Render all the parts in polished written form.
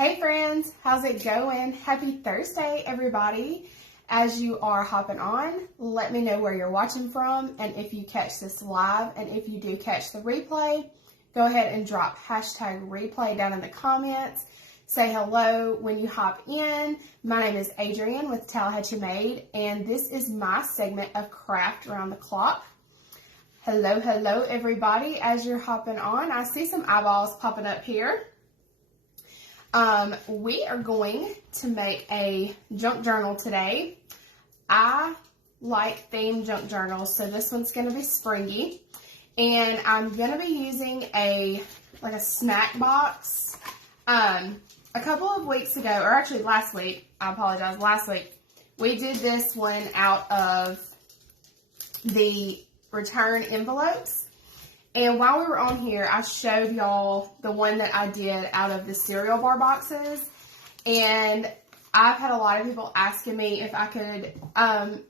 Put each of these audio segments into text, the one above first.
Hey friends, how's it going? Happy Thursday, everybody. As you are hopping on, let me know where you're watching from and if you catch this live, and if you do catch the replay, go ahead and drop hashtag replay down in the comments. Say hello when you hop in. My name is Adrienne with Tallahatchie Made, and this is my segment of Craft Around the Clock. Hello, everybody. As you're hopping on, I see some eyeballs popping up here. We are going to make a junk journal today. I like themed junk journals, so this one's going to be springy. And I'm going to be using a snack box. A couple of weeks ago, or actually last week, last week, we did this one out of the return envelopes. And while we were on here, I showed y'all the one that I did out of the cereal bar boxes. And I've had a lot of people asking me if I could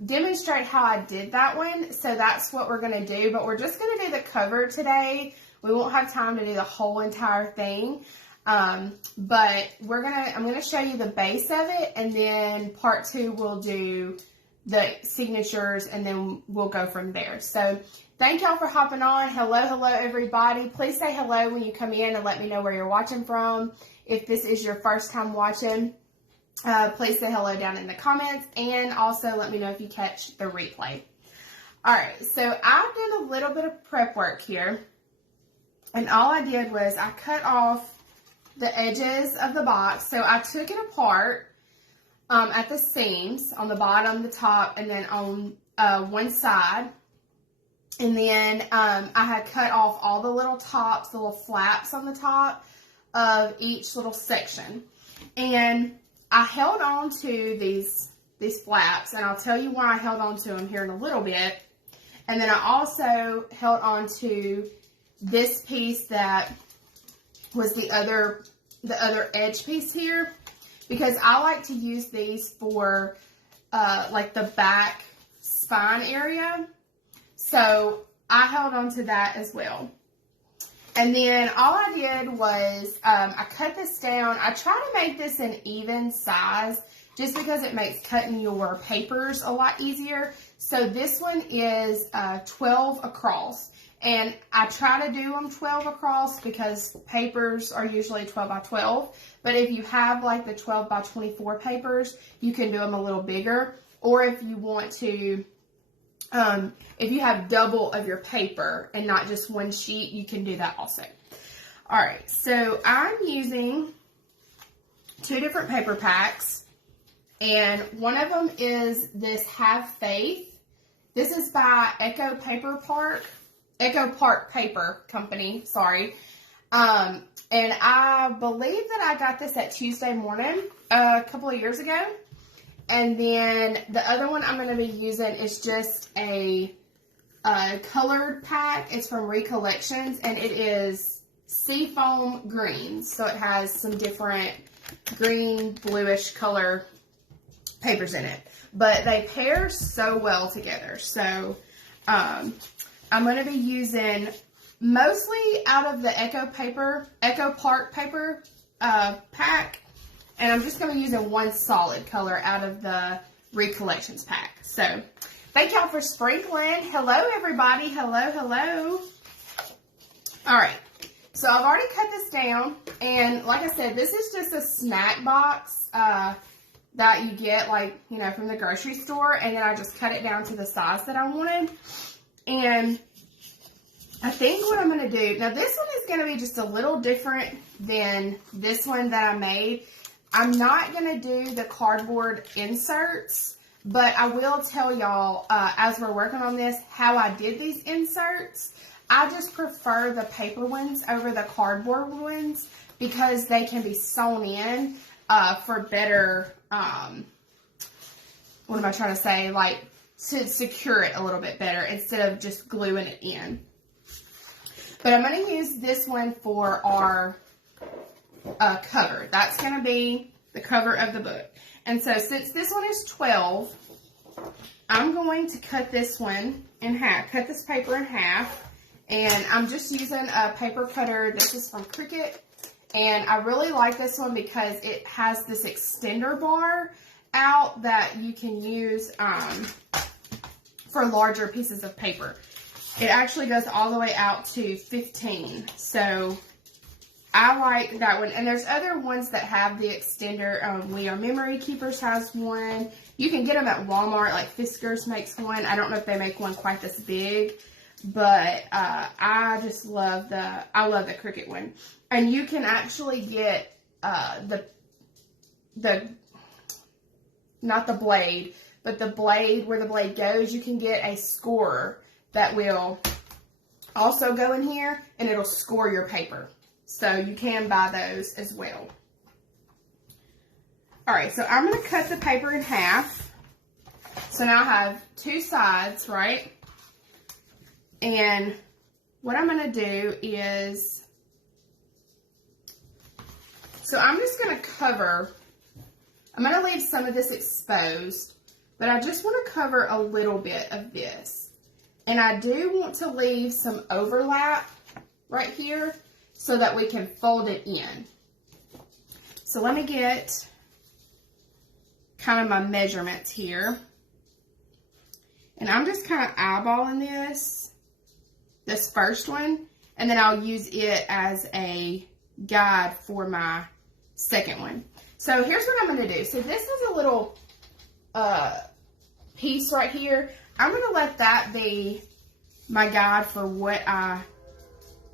demonstrate how I did that one. So that's what we're going to do. But we're just going to do the cover today. We won't have time to do the whole entire thing. But I'm going to show you the base of it. And then part 2, we'll do the signatures, and then we'll go from there. So thank y'all for hopping on. Hello, everybody. Please say hello when you come in and let me know where you're watching from. If this is your first time watching, please say hello down in the comments, and also let me know if you catch the replay. All right, so I did a little bit of prep work here, and all I did was I cut off the edges of the box. So I took it apart at the seams on the bottom, the top, and then on one side. And then I had cut off all the little tops, the little flaps on the top of each little section. And I held on to these flaps, and I'll tell you why I held on to them here in a little bit. And then I also held on to this piece that was the other edge piece here, because I like to use these for like the back spine area. So I held on to that as well. And then all I did was I cut this down. I try to make this an even size just because it makes cutting your papers a lot easier. So this one is 12 across. And I try to do them 12 across because papers are usually 12 by 12. But if you have like the 12 by 24 papers, you can do them a little bigger. Or if you want to, if you have double of your paper and not just one sheet, you can do that also. All right, so I'm using 2 different paper packs. And one of them is this Have Faith. This is by Echo Park Paper Company, sorry. And I believe that I got this at Tuesday Morning a couple of years ago. And then the other one I'm going to be using is just a colored pack. It's from Recollections, and it is Seafoam Green. So it has some different green, bluish color papers in it. But they pair so well together. So I'm going to be using mostly out of the Echo Park Paper pack. And I'm just going to be using one solid color out of the Recollections pack. So thank y'all for sprinkling. Hello, everybody. Hello. All right. So I've already cut this down. And like I said, this is just a snack box that you get, from the grocery store. And then I just cut it down to the size that I wanted. And I think what I'm going to do, now this one is going to be just a little different than this one that I made. I'm not going to do the cardboard inserts, but I will tell y'all, as we're working on this, how I did these inserts. I just prefer the paper ones over the cardboard ones because they can be sewn in for better, to secure it a little bit better instead of just gluing it in. But I'm going to use this one for our cover. That's going to be the cover of the book. And so since this one is 12, I'm going to cut this one in half, cut this paper in half. And I'm just using a paper cutter. This is from Cricut. And I really like this one because it has this extender bar out that you can use for larger pieces of paper. It actually goes all the way out to 15. So I like that one. And there's other ones that have the extender. We Are Memory Keepers has one. You can get them at Walmart. Like Fiskars makes one. I don't know if they make one quite this big, but I just love the Cricut one. And you can actually get not the blade, but the blade where the blade goes. You can get a scorer that will also go in here, and it'll score your paper. So you can buy those as well. All right, so I'm going to cut the paper in half. So now I have two sides, right? And what I'm going to do is, so I'm just going to cover, I'm going to leave some of this exposed, but I just want to cover a little bit of this. And I do want to leave some overlap right here so that we can fold it in. So let me get kind of my measurements here. And I'm just kind of eyeballing this first one, and then I'll use it as a guide for my second one. So here's what I'm going to do. So this is a little piece right here. I'm going to let that be my guide for what I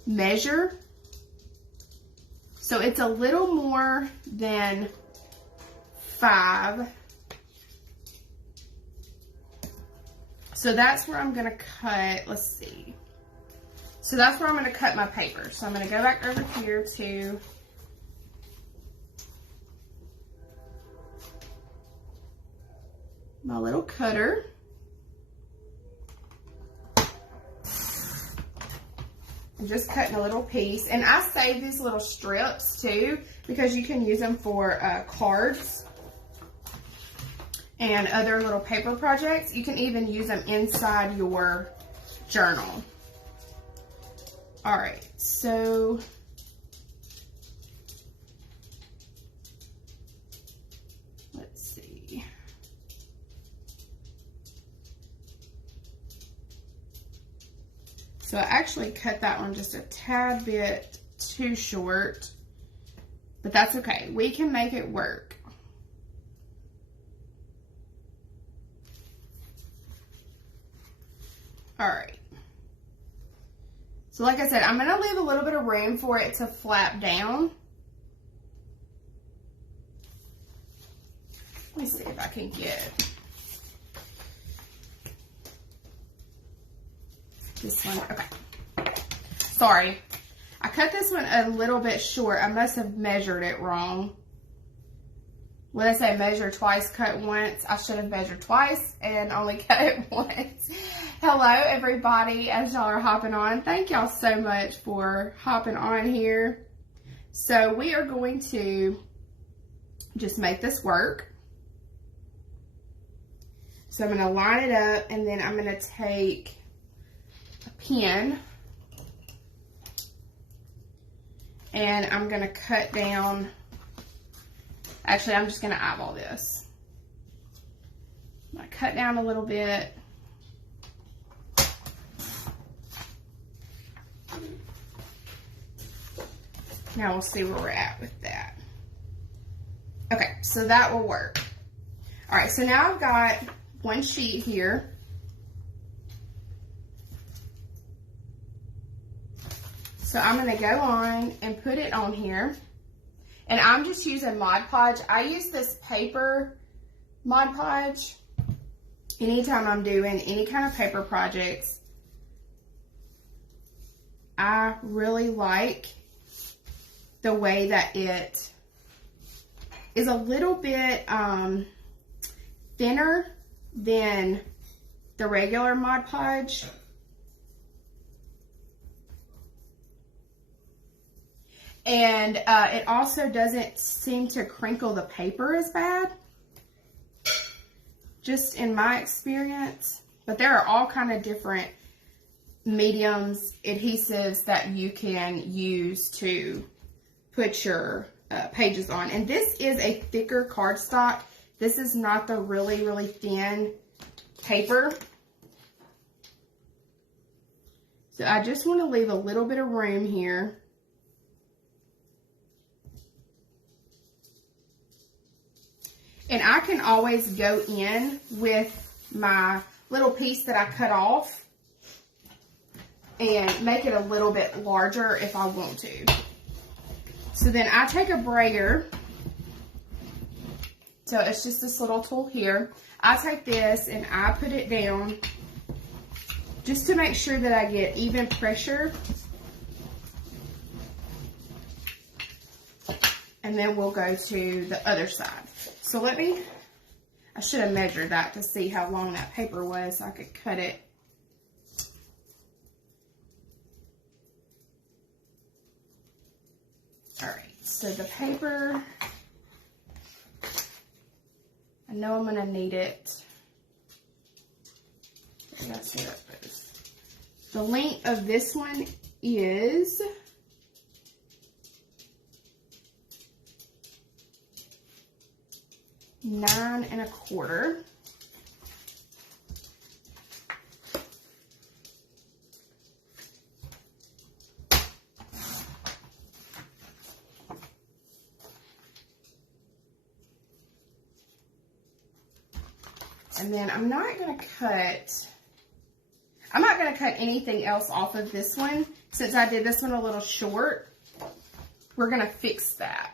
measure. So it's a little more than 5. So that's where I'm going to cut, let's see. So that's where I'm going to cut my paper. So I'm going to go back over here to my little cutter. I'm just cutting a little piece. And I save these little strips too, because you can use them for cards and other little paper projects. You can even use them inside your journal. All right, so let's see. So I actually cut that one just a tad bit too short, but that's okay. We can make it work. All right. So like I said, I'm going to leave a little bit of room for it to flap down. Let me see if I can get this one. Okay. Sorry. I cut this one a little bit short. I must have measured it wrong. When I say measure twice, cut once, I should have measured twice and only cut it once. Hello, everybody, as y'all are hopping on. Thank y'all so much for hopping on here. So we are going to just make this work. So I'm going to line it up, and then I'm going to take a pen, and I'm going to cut down. Actually, I'm just going to eyeball this. I'm going to cut down a little bit. Now we'll see where we're at with that. Okay, so that will work. All right, so now I've got one sheet here. So I'm going to go on and put it on here. And I'm just using Mod Podge. I use this paper Mod Podge anytime I'm doing any kind of paper projects. I really like the way that it is a little bit thinner than the regular Mod Podge. And it also doesn't seem to crinkle the paper as bad, just in my experience. But there are all kind of different mediums, adhesives that you can use to put your pages on. And this is a thicker cardstock. This is not the really, really thin paper. So I just want to leave a little bit of room here. And I can always go in with my little piece that I cut off and make it a little bit larger if I want to. So then I take a brayer. So it's just this little tool here. I take this and I put it down just to make sure that I get even pressure. And then we'll go to the other side. So I should have measured that to see how long that paper was so I could cut it. All right, so the paper, I know I'm gonna need it. That's where that goes. The length of this one is 9 1/4. And then I'm not going to cut anything else off of this one. Since I did this one a little short, we're going to fix that.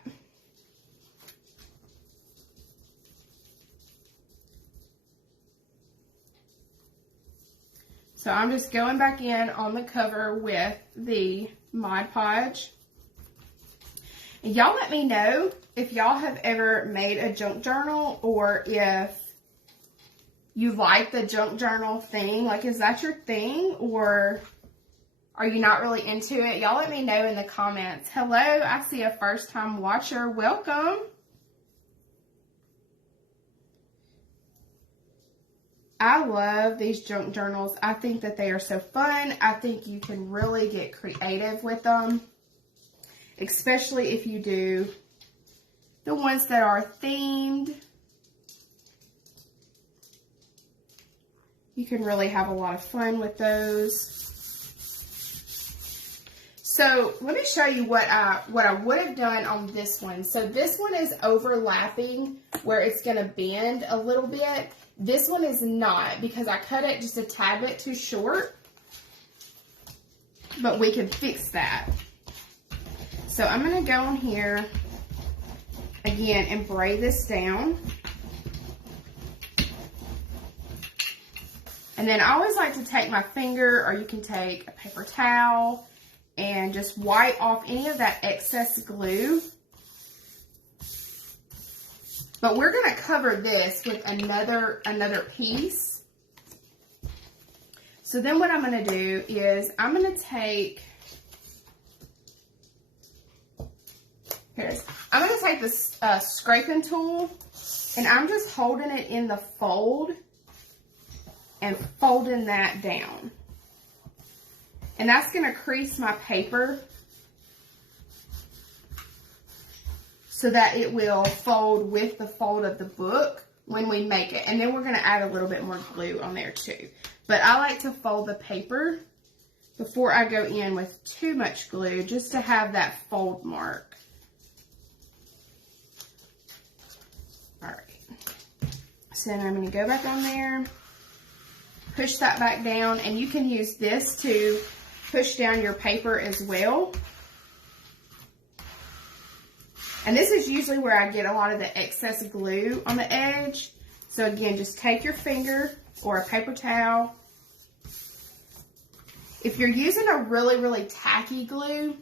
So I'm just going back in on the cover with the Mod Podge. And y'all let me know if y'all have ever made a junk journal or if you like the junk journal thing. Like, is that your thing or are you not really into it? Y'all let me know in the comments. Hello, I see a first time watcher. Welcome. I love these junk journals. I think that they are so fun. I think you can really get creative with them, especially if you do the ones that are themed. You can really have a lot of fun with those. So let me show you what I would have done on this one. So this one is overlapping where it's going to bend a little bit. This one is not because I cut it just a tad bit too short. But we can fix that. So I'm going to go in here again and braid this down. And then I always like to take my finger, or you can take a paper towel and just wipe off any of that excess glue. But we're going to cover this with another piece. So then what I'm going to do is I'm going to take, I'm going to take this scraping tool and I'm just holding it in the fold and folding that down. And that's going to crease my paper so that it will fold with the fold of the book when we make it. And then we're going to add a little bit more glue on there too. But I like to fold the paper before I go in with too much glue, just to have that fold mark. All right. So then I'm going to go back on there, push that back down, and you can use this to push down your paper as well. And this is usually where I get a lot of the excess glue on the edge. So again, just take your finger or a paper towel. If you're using a really, really tacky glue,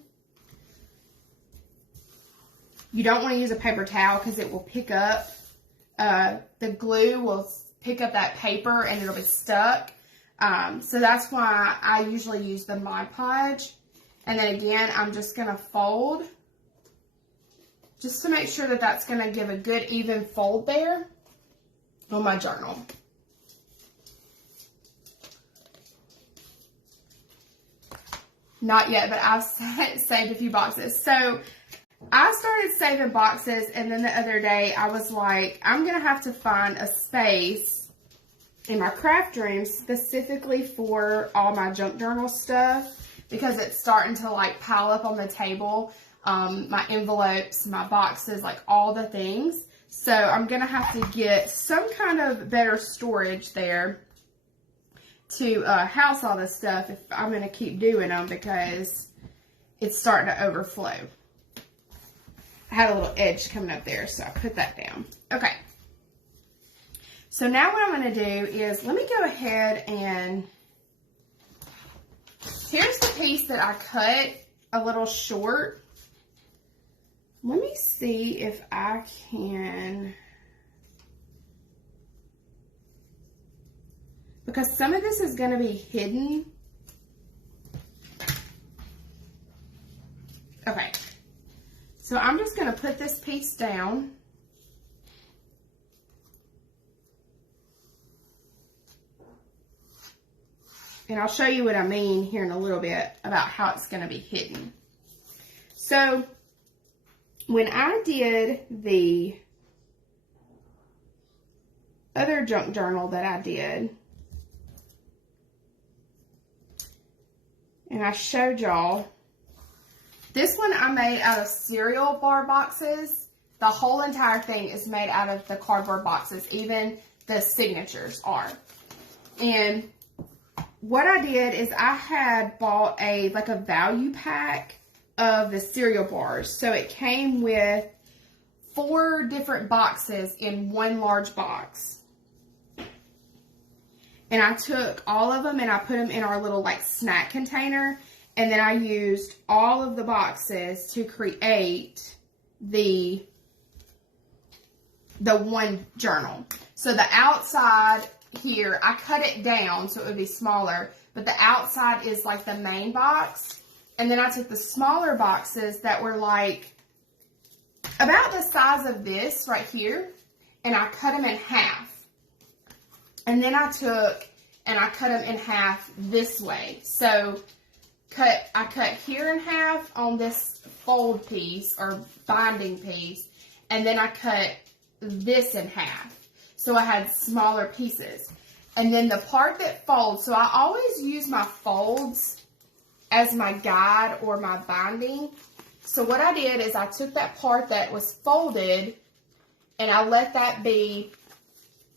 you don't want to use a paper towel because it will pick up, the glue will pick up that paper and it'll be stuck. So that's why I usually use the Mod Podge. And then again, I'm just going to fold just to make sure that that's going to give a good even fold there on my journal. Not yet, but I've saved a few boxes. So I started saving boxes, and then the other day I was like, I'm going to have to find a space in my craft room specifically for all my junk journal stuff, because it's starting to like pile up on the table. My envelopes, my boxes, like all the things. So I'm going to have to get some kind of better storage there to house all this stuff if I'm going to keep doing them, because it's starting to overflow. I had a little edge coming up there, so I put that down. Okay. So now what I'm going to do is, let me go ahead and, here's the piece that I cut a little short. Let me see if I can, because some of this is going to be hidden. Okay. So I'm just going to put this piece down. And I'll show you what I mean here in a little bit about how it's going to be hidden. So when I did the other junk journal that I did, and I showed y'all, this one I made out of cereal bar boxes. The whole entire thing is made out of the cardboard boxes. Even the signatures are. And what I did is I had bought like a value pack of the cereal bars. So it came with 4 different boxes in one large box. And I took all of them and I put them in our little like snack container. And then I used all of the boxes to create the one journal. So the outside here, I cut it down so it would be smaller, but the outside is like the main box. And then I took the smaller boxes that were like about the size of this right here, and I cut them in half. And then I took and I cut them in half this way. So I cut here in half on this fold piece or binding piece, and then I cut this in half. So I had smaller pieces. And then the part that folds, so I always use my folds as my guide or my binding. So what I did is I took that part that was folded and I let that be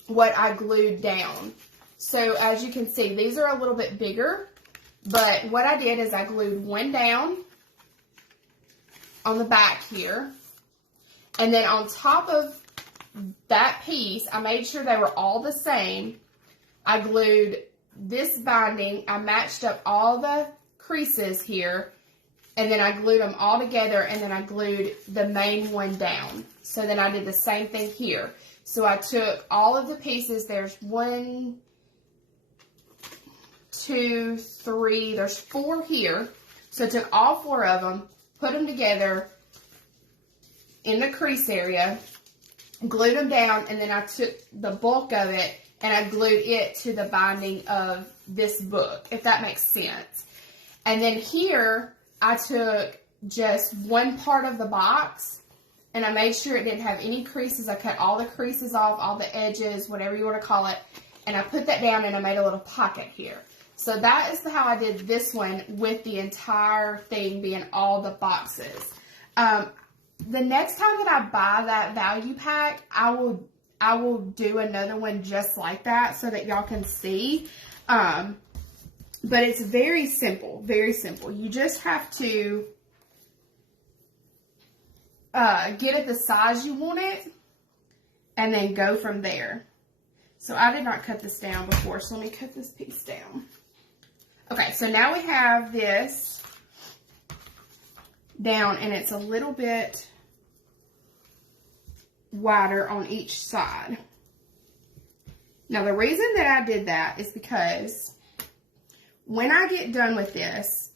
what I glued down. So as you can see, these are a little bit bigger. But what I did is I glued one down on the back here. And then on top of that piece, I made sure they were all the same. I glued this binding. I matched up all the creases here. And then I glued them all together. And then I glued the main one down. So then I did the same thing here. So I took all of the pieces. There's 1, 2, 3, there's 4 here. So I took all 4 of them, put them together in the crease area, glued them down, and then I took the bulk of it and I glued it to the binding of this book, if that makes sense. And then here, I took just one part of the box and I made sure it didn't have any creases. I cut all the creases off, all the edges, whatever you want to call it, and I put that down and I made a little pocket here. So that is how I did this one with the entire thing being all the boxes. The next time that I buy that value pack, I will do another one just like that so that y'all can see. But it's very simple, very simple. You just have to get it the size you want it and then go from there. So I did not cut this down before, so let me cut this piece down. Okay, so now we have this down and it's a little bit wider on each side. Now the reason that I did that is because when I get done with this,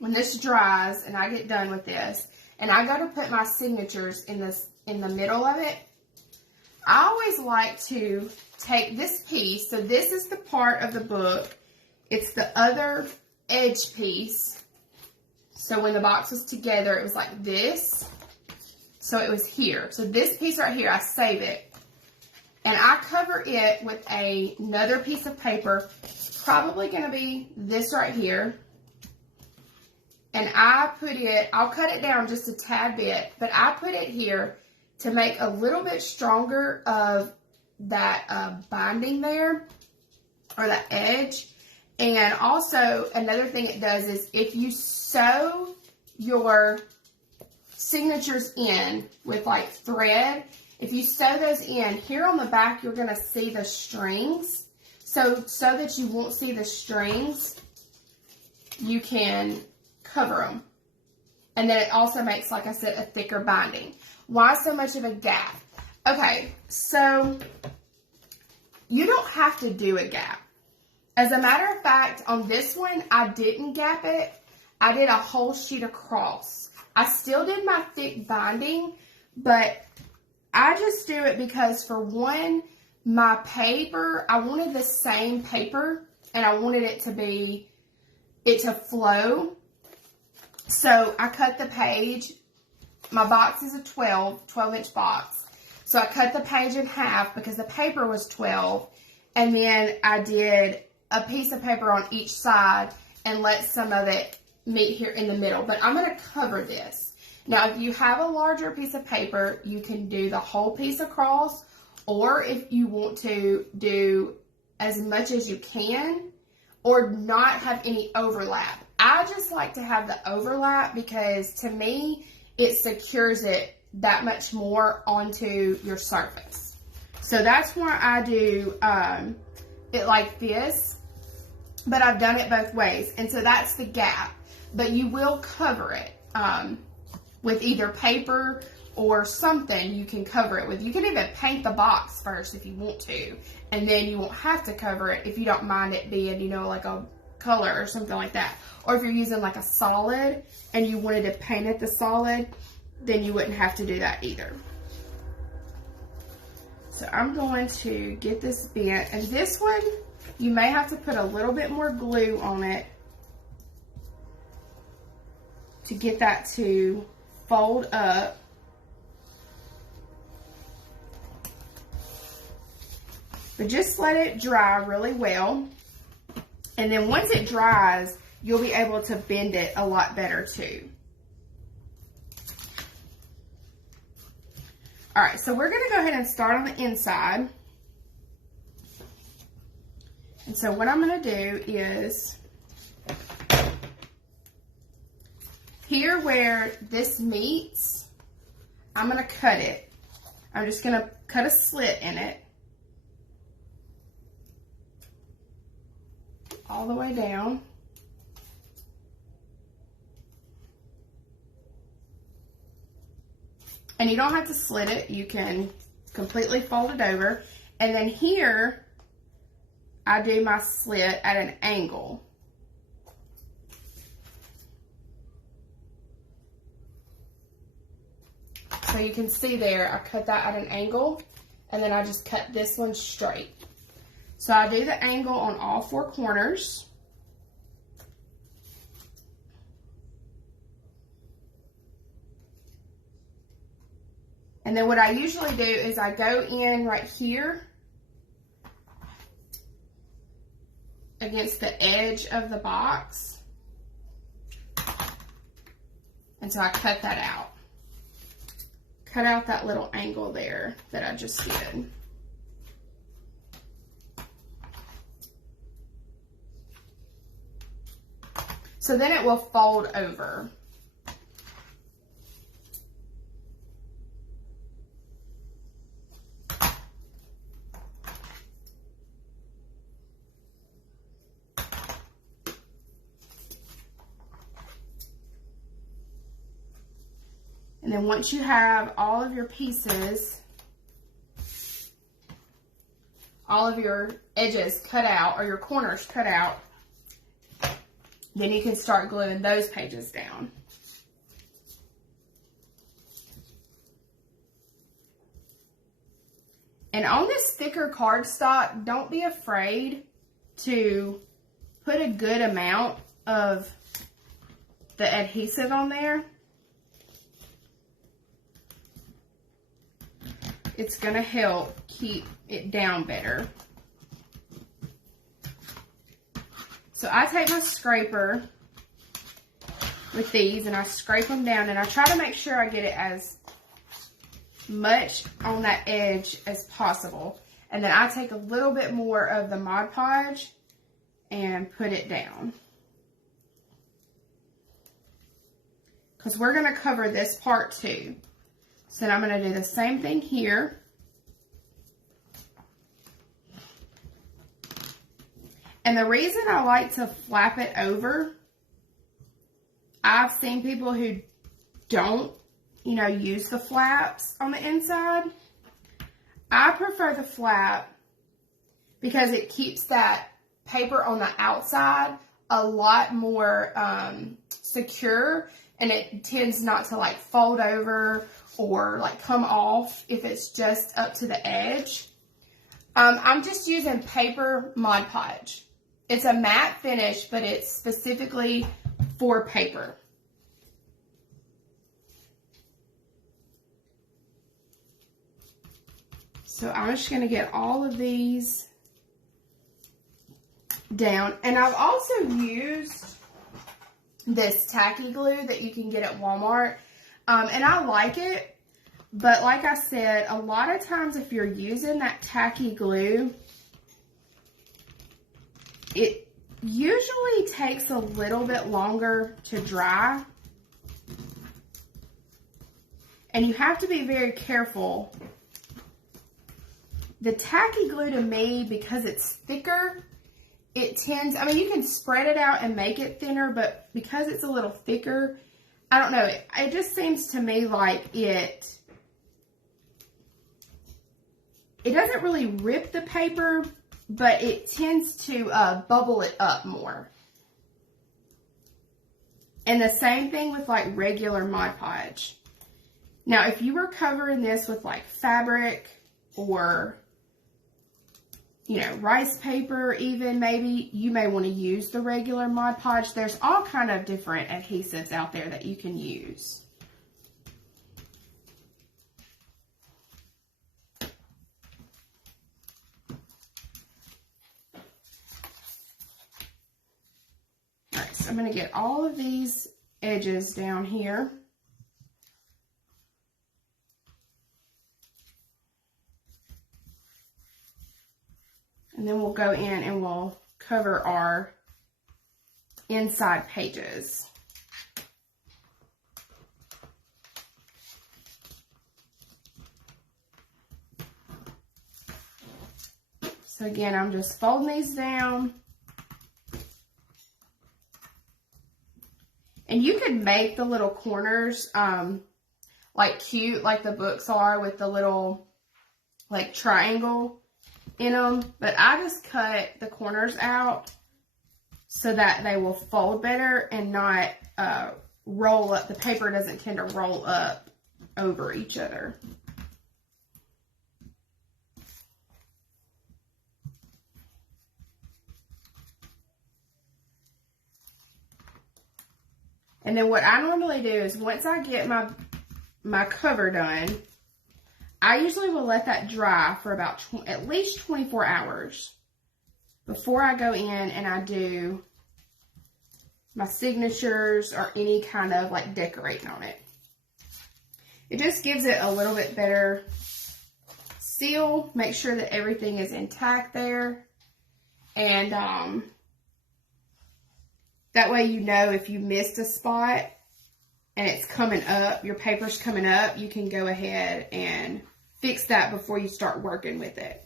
when this dries and I get done with this, and I go to put my signatures in the middle of it, I always like to take this piece. So this is the part of the book. It's the other edge piece. So when the box was together, it was like this. So it was here. So this piece right here, I save it. And I cover it with another piece of paper. Probably going to be this right here. And I'll cut it down just a tad bit, but I put it here to make a little bit stronger of that binding there, or that edge. And also, another thing it does is if you sew your signatures in with like thread, if you sew those in, here on the back, you're going to see the strings. So that you won't see the strings, you can cover them. And then it also makes, like I said, a thicker binding. Why so much of a gap? Okay, so you don't have to do a gap. As a matter of fact, on this one, I didn't gap it. I did a whole sheet across. I still did my thick binding, but I just do it because, for one, my paper, I wanted the same paper, and I wanted it to flow. So I cut the page. My box is a 12-inch box. So I cut the page in half because the paper was 12. And then I did a piece of paper on each side and let some of it meet here in the middle. But I'm going to cover this. Now, if you have a larger piece of paper, you can do the whole piece across. Or if you want to do as much as you can, or not have any overlap. I just like to have the overlap because, to me, it secures it that much more onto your surface. So that's why I do it like this, but I've done it both ways. And so that's the gap, but you will cover it with either paper or something you can cover it with. You can even paint the box first if you want to, and then you won't have to cover it if you don't mind it being, like a color or something like that. Or if you're using like a solid and you wanted to paint it the solid, then you wouldn't have to do that either. So I'm going to get this bent, and this one, you may have to put a little bit more glue on it to get that to fold up. But just let it dry really well. And then once it dries, you'll be able to bend it a lot better too. All right, so we're going to go ahead and start on the inside. And so what I'm going to do is, here where this meets, I'm going to cut it. I'm just going to cut a slit in it. All the way down. And you don't have to slit it. You can completely fold it over. And then here, I do my slit at an angle. So you can see there, I cut that at an angle, and then I just cut this one straight. So I do the angle on all four corners. And then what I usually do is I go in right here against the edge of the box. And so I cut that out. Cut out that little angle there that I just did. So then it will fold over. And then once you have all of your pieces, all of your edges cut out, or your corners cut out, then you can start gluing those pages down. And on this thicker cardstock, don't be afraid to put a good amount of the adhesive on there, it's going to help keep it down better. So I take my scraper with these and I scrape them down, and I try to make sure I get it as much on that edge as possible. And then I take a little bit more of the Mod Podge and put it down, because we're going to cover this part too. So then I'm going to do the same thing here. And the reason I like to flap it over, I've seen people who don't, you know, use the flaps on the inside. I prefer the flap because it keeps that paper on the outside a lot more secure, and it tends not to like fold over or like come off if it's just up to the edge. I'm just using paper Mod Podge. It's a matte finish, but it's specifically for paper. So I'm just going to get all of these down. And I've also used this tacky glue that you can get at Walmart. And I like it. But like I said, a lot of times if you're using that tacky glue, it usually takes a little bit longer to dry. And you have to be very careful. The tacky glue to me, because it's thicker, it tends, I mean, you can spread it out and make it thinner, but because it's a little thicker, I don't know, it just seems to me like it doesn't really rip the paper, but it tends to bubble it up more. And the same thing with like regular Mod Podge. Now, if you were covering this with like fabric or, you know, rice paper even, maybe you may want to use the regular Mod Podge. There's all kind of different adhesives out there that you can use. All right, so I'm going to get all of these edges down here. And then we'll go in and we'll cover our inside pages. So again, I'm just folding these down. And you could make the little corners like cute, like the books are, with the little like triangle in them, but I just cut the corners out so that they will fold better and not roll up. The paper doesn't tend to roll up over each other. And then what I normally do is once I get my cover done, I usually will let that dry for about at least 24 hours before I go in and I do my signatures or any kind of like decorating on it. It just gives it a little bit better seal. Make sure that everything is intact there. And that way you know if you missed a spot and it's coming up, your paper's coming up, you can go ahead and fix that before you start working with it.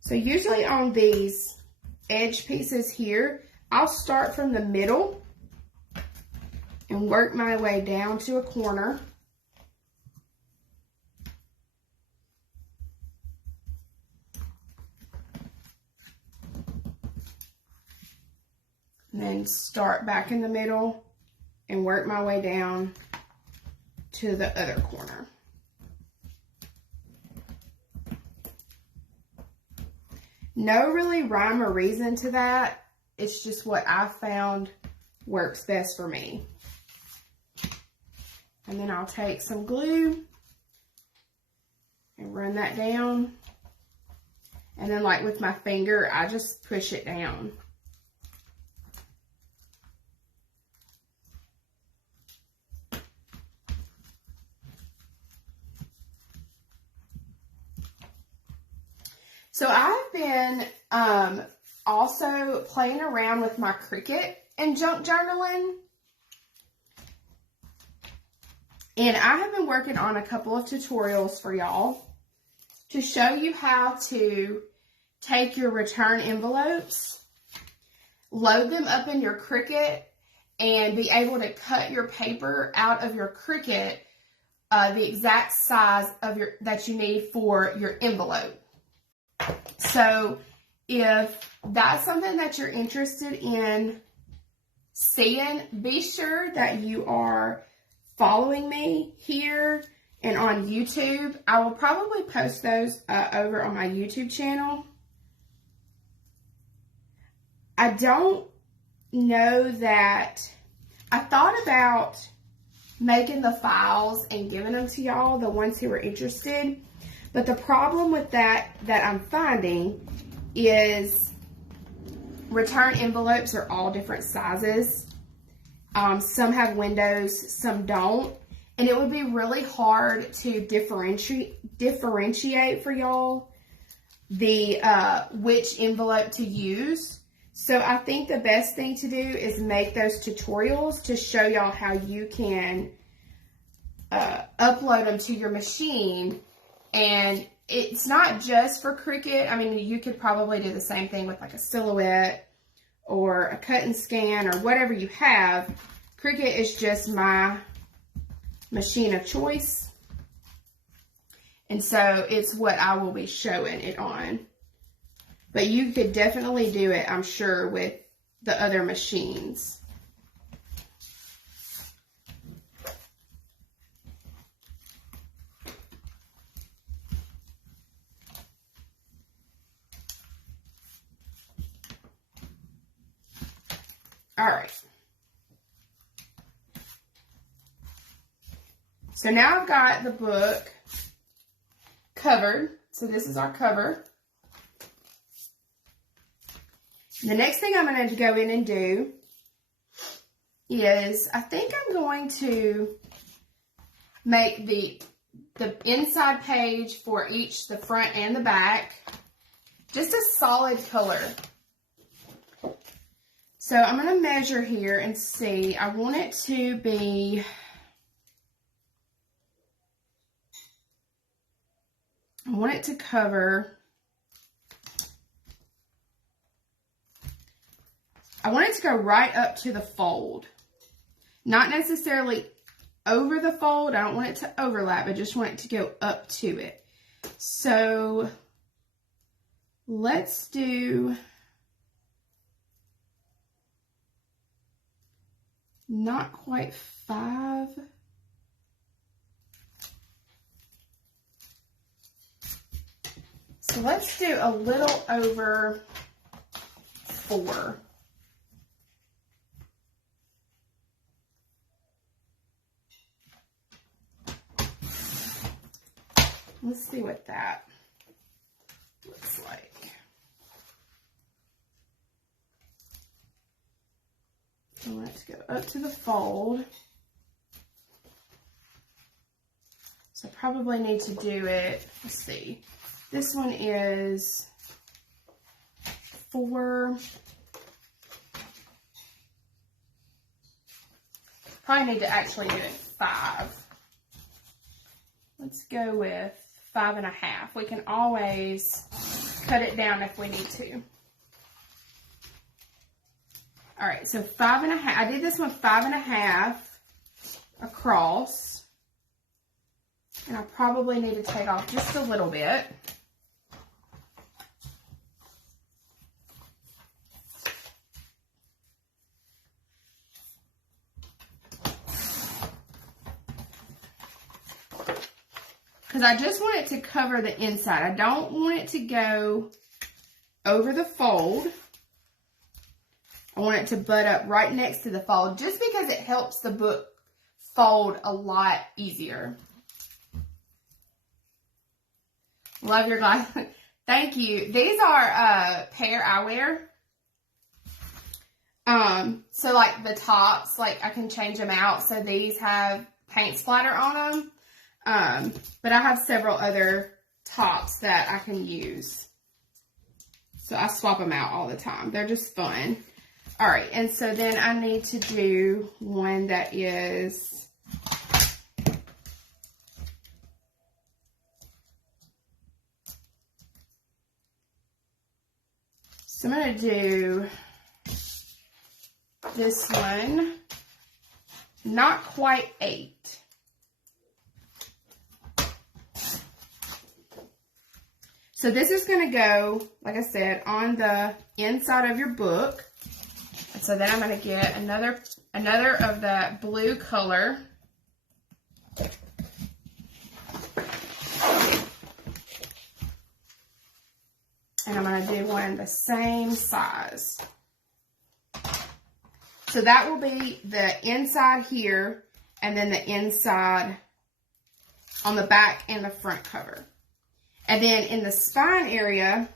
So usually on these edge pieces here, I'll start from the middle and work my way down to a corner. And then start back in the middle and work my way down to the other corner. No really rhyme or reason to that. It's just what I found works best for me. And then I'll take some glue and run that down. And then like with my finger, I just push it down. So I've been also playing around with my Cricut and junk journaling. And I have been working on a couple of tutorials for y'all to show you how to take your return envelopes, load them up in your Cricut, and be able to cut your paper out of your Cricut the exact size of that you need for your envelope. So if that's something that you're interested in seeing, be sure that you are following me here and on YouTube. I will probably post those over on my YouTube channel. I don't know that I thought about making the files and giving them to y'all, the ones who are interested. But the problem with that I'm finding is return envelopes are all different sizes. Some have windows, some don't. And it would be really hard to differentiate for y'all the which envelope to use. So I think the best thing to do is make those tutorials to show y'all how you can upload them to your machine. And it's not just for Cricut. I mean, you could probably do the same thing with like a Silhouette or a cut and scan or whatever you have. Cricut is just my machine of choice. And so it's what I will be showing it on. But you could definitely do it, I'm sure, with the other machines. All right. So now I've got the book covered. So this is our cover. The next thing I'm going to go in and do is I think I'm going to make the inside page for each, the front and the back, just a solid color. So I'm going to measure here and see. I want it to be, I want it to cover, I want it to go right up to the fold. Not necessarily over the fold. I don't want it to overlap. I just want it to go up to it. So let's do not quite 5. So let's do a little over 4. Let's see what that looks like. So let's go up to the fold. So I probably need to do it, let's see. This one is 4. Probably need to actually do it 5. Let's go with 5.5. We can always cut it down if we need to. All right, so 5.5. I did this one 5.5 across. And I probably need to take off just a little bit. Because I just want it to cover the inside. I don't want it to go over the fold. I want it to butt up right next to the fold just because it helps the book fold a lot easier. Love your glasses. Thank you. These are Pair Eyewear. So like the tops, like I can change them out. So these have paint splatter on them. But I have several other tops that I can use. So I swap them out all the time. They're just fun. All right, and so then I need to do one that is so I'm going to do this one, not quite 8. So this is going to go, like I said, on the inside of your book. And so then I'm going to get another of that blue color. And I'm going to do one the same size. So that will be the inside here, and then the inside on the back and the front cover. And then in the spine area,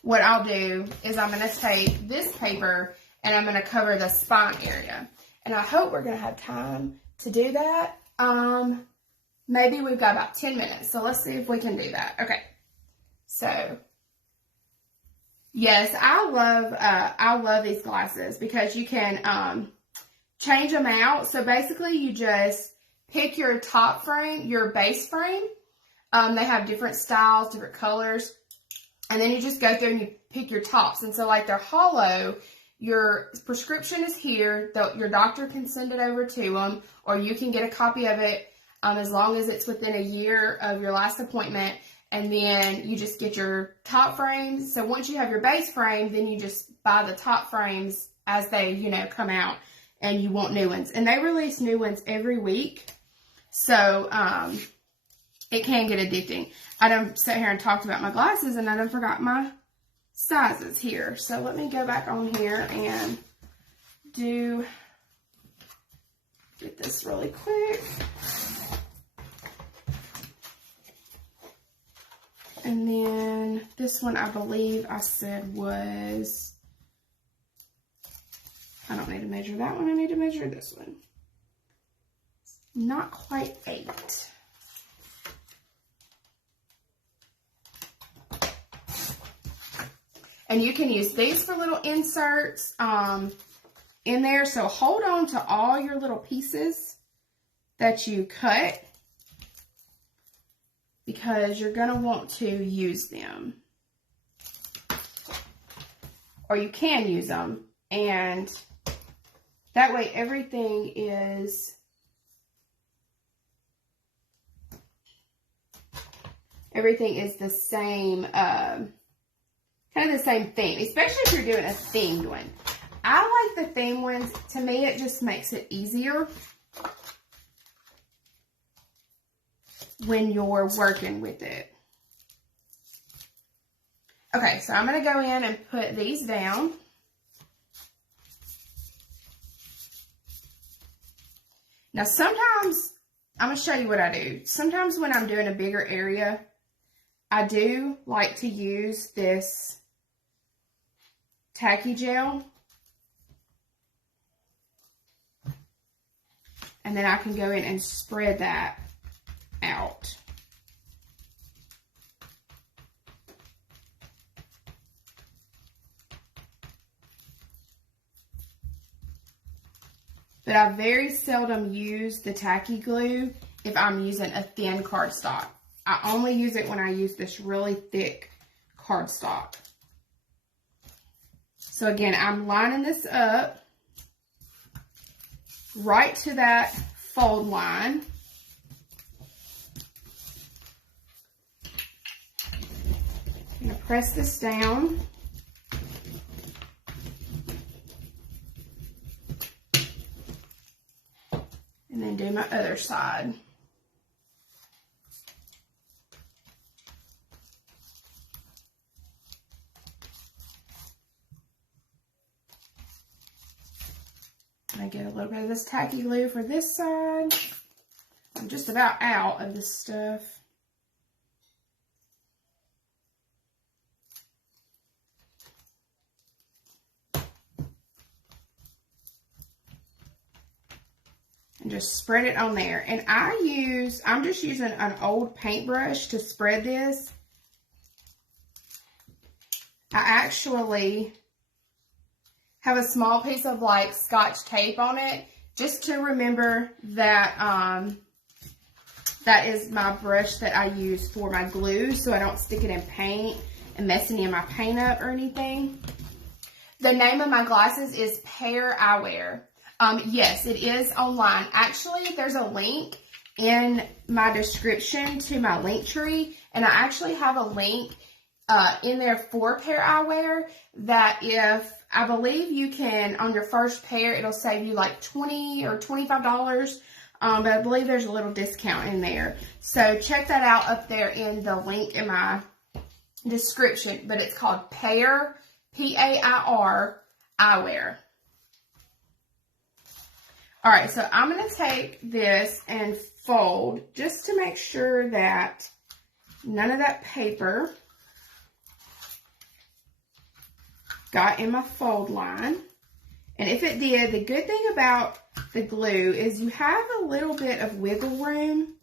what I'll do is I'm going to take this paper and I'm going to cover the spine area. And I hope we're going to have time to do that. Maybe we've got about 10 minutes. So let's see if we can do that. Okay. So, yes, I love these glasses because you can change them out. So basically you just pick your top frame, your base frame. They have different styles, different colors. And then you just go through and you pick your tops. And so like they're hollow, your prescription is here. Your doctor can send it over to them, or you can get a copy of it as long as it's within a year of your last appointment. And then you just get your top frames. So once you have your base frame, then you just buy the top frames as they, come out, and you want new ones. And they release new ones every week. So, it can get addicting. I done sat here and talked about my glasses, and I done forgot my sizes here. So let me go back on here and get this really quick. And then this one, I believe I said was, I don't need to measure that one. I need to measure this one. Not quite 8. And you can use these for little inserts in there. So hold on to all your little pieces that you cut, because you're going to want to use them. Or you can use them. And that way everything is the same, kind of the same theme, especially if you're doing a themed one. I like the theme ones. To me, it just makes it easier when you're working with it. Okay, so I'm going to go in and put these down. Now, sometimes, I'm going to show you what I do. Sometimes when I'm doing a bigger area, I do like to use this tacky gel. And then I can go in and spread that out. But I very seldom use the tacky glue if I'm using a thin cardstock. I only use it when I use this really thick cardstock. So again, I'm lining this up right to that fold line. I'm going to press this down. And then do my other side. going to get a little bit of this tacky glue for this side. I'm just about out of this stuff. And just spread it on there. And I'm just using an old paintbrush to spread this. I actually have a small piece of like Scotch tape on it just to remember that that is my brush that I use for my glue, so I don't stick it in paint and mess any of my paint up or anything. The name of my glasses is Pear Eyewear. Yes, it is online. Actually, there's a link in my description to my link tree, and I actually have a link in there for Pear Eyewear that if, I believe you can, on your first pair, it'll save you like $20 or $25, but I believe there's a little discount in there. So check that out up there in the link in my description, but it's called Pear, P-A-I-R, Eyewear. All right, so I'm going to take this and fold just to make sure that none of that paper got in my fold line. And if it did, the good thing about the glue is you have a little bit of wiggle room.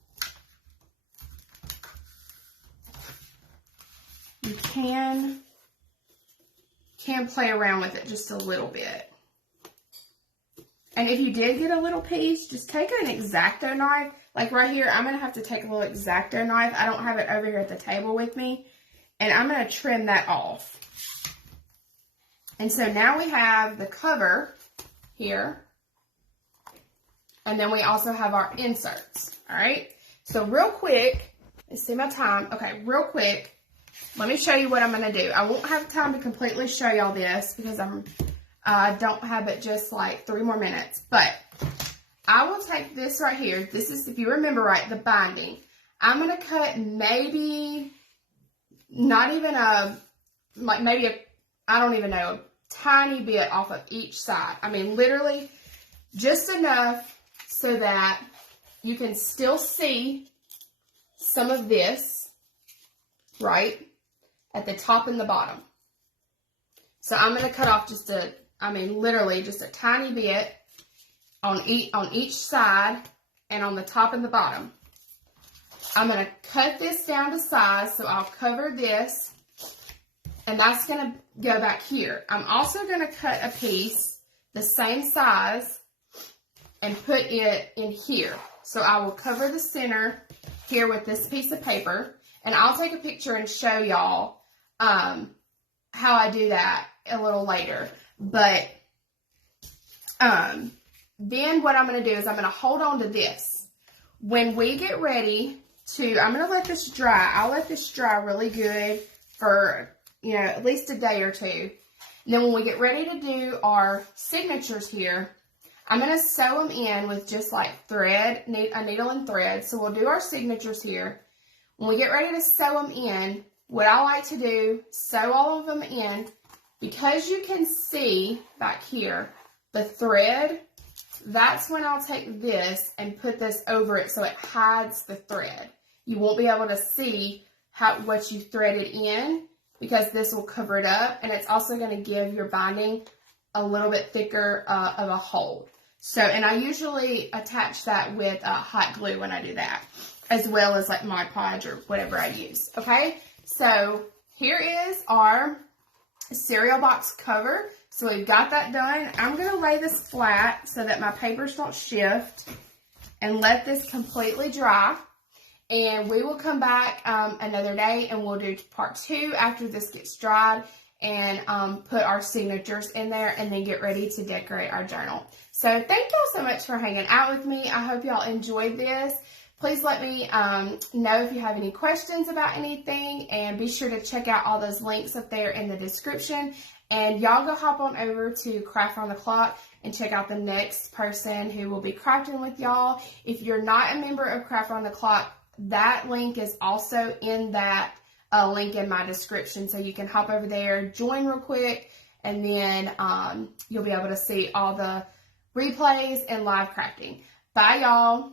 You can play around with it just a little bit. And if you did get a little piece, just take an X-Acto knife. Like right here, I'm going to have to take a little X-Acto knife. I don't have it over here at the table with me. And I'm going to trim that off. And so now we have the cover here. And then we also have our inserts. All right. So real quick, let's see my time. Okay, real quick, let me show you what I'm going to do. I won't have time to completely show y'all this because I don't have it just like 3 more minutes. But I will take this right here. This is, if you remember right, the binding. I'm going to cut maybe, not even I don't even know, a tiny bit off of each side. I mean, literally just enough so that you can still see some of this, right, at the top and the bottom. So I'm going to cut off just literally just a tiny bit on each side and on the top and the bottom. I'm going to cut this down to size, so I'll cover this, and that's going to go back here. I'm also going to cut a piece the same size and put it in here. So I will cover the center here with this piece of paper, and I'll take a picture and show y'all how I do that a little later. But then what I'm going to do is I'm going to hold on to this. When we get ready to, I'm going to let this dry. I'll let this dry really good for, at least a day or two. And then when we get ready to do our signatures here, I'm going to sew them in with just like thread, a needle and thread. So we'll do our signatures here. When we get ready to sew them in, what I like to do, sew all of them in, because you can see back here the thread. That's when I'll take this and put this over it so it hides the thread. You won't be able to see what you threaded in because this will cover it up, and it's also going to give your binding a little bit thicker of a hold. So, and I usually attach that with hot glue when I do that, as well as like Mod Podge or whatever I use. Okay, so here is our cereal box cover. So we've got that done. I'm going to lay this flat so that my papers don't shift and let this completely dry. And we will come back another day and we'll do part 2 after this gets dried and put our signatures in there and then get ready to decorate our journal. So thank y'all so much for hanging out with me. I hope y'all enjoyed this. Please let me know if you have any questions about anything, and be sure to check out all those links up there in the description. And y'all go hop on over to Craft Around the Clock and check out the next person who will be crafting with y'all. If you're not a member of Craft Around the Clock, that link is also in that link in my description. So you can hop over there, join real quick, and then you'll be able to see all the replays, and live crafting. Bye, y'all.